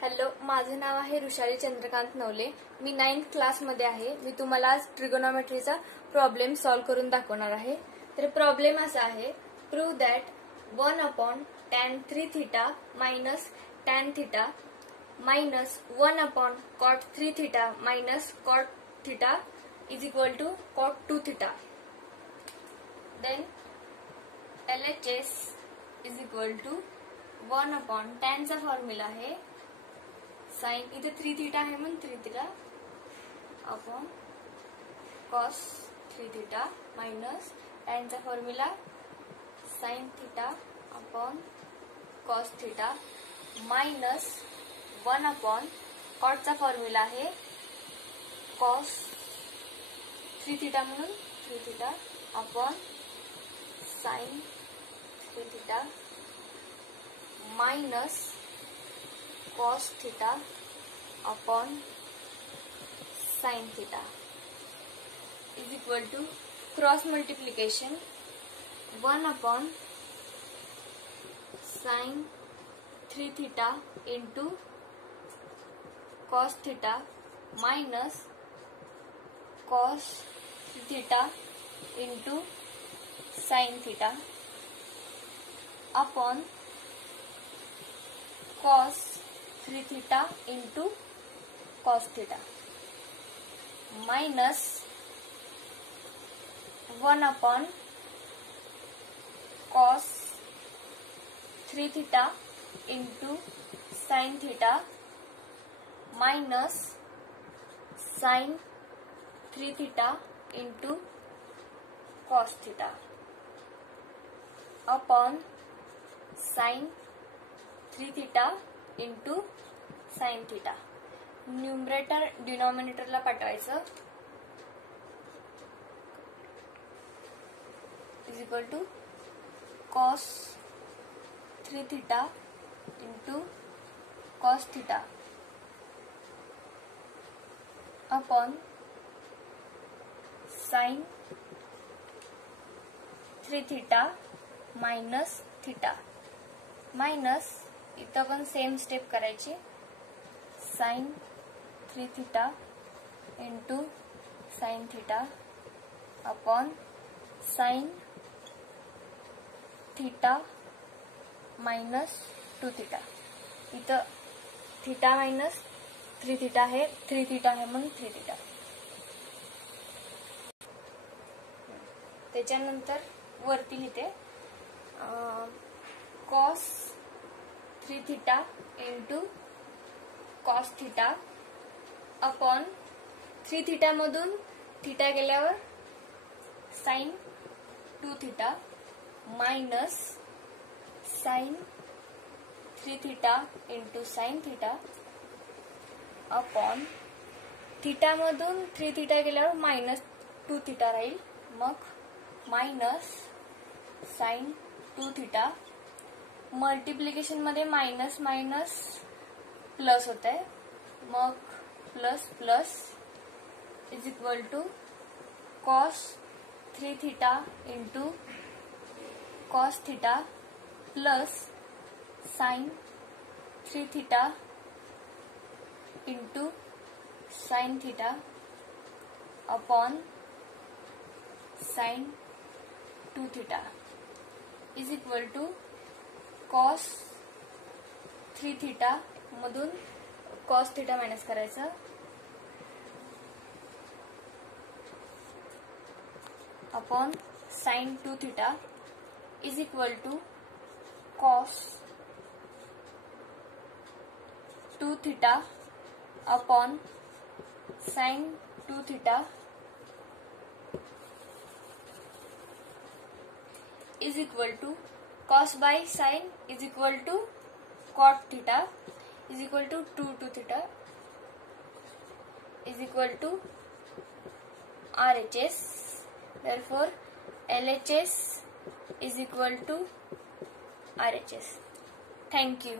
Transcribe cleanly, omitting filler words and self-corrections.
Hello, माझे नाव आहे ऋषाली चंद्रकांत नवले. मी 9th क्लासमध्ये आहे. मी तुम्हाला आज ट्रिगोनॉमेट्रीचा प्रॉब्लेम सॉल्व्ह करून दाखवणार आहे. तर प्रॉब्लेम असा आहे, prove that 1/tan 3 theta minus tan theta minus 1/cot 3 theta minus cot theta is equal to cot 2 theta. Then LHS is equal to 1/tan चा फॉर्म्युला आहे साइन, इथे 3 theta आहे म्हणून 3 theta upon cos 3 theta minus tan चा formula sin theta upon cos theta minus 1/cot चा formula आहे cos 3 theta म्हणून 3 theta upon sin 3 theta minus cos theta upon sin theta is equal to cross multiplication 1/sin 3 theta into cos theta minus cos 3 theta into sin theta upon cos 3 theta into cos theta minus 1/cos 3 theta into sin theta minus sin 3 theta into cos theta upon sin 3 theta into sin theta. Numerator डिनॉमिनेटरला पाठवायचं is equal to cos 3 theta into cos theta upon sin 3 theta minus theta minus इथं पण same step करायची sin 3 theta into sin theta upon sin theta minus 2 theta. इथं theta minus 3 theta आहे, 3 theta आहे म्हणून 3 theta. त्याच्यानंतर वरती लिहिते cos 3 theta into cos theta upon 3 theta मधून theta गेल्यावर sin 2 theta minus sin 3 theta into sin theta upon theta मधून 3 theta गेल्यावर minus 2 theta राहील, मग minus sin 2 theta मल्टिप्लिकेशन मध्ये मायनस मायनस प्लस होत आहे, मग plus plus is equal to cos 3 theta into cos theta plus sin 3 theta into sin theta upon sin 2 theta is equal to cos 3 theta मधून cos theta minus करायचं upon sin 2 theta is equal to cos 2 theta upon sin 2 theta is equal to cos by sin is equal to cot theta is equal to 2 theta is equal to RHS. Therefore, LHS is equal to RHS. Thank you.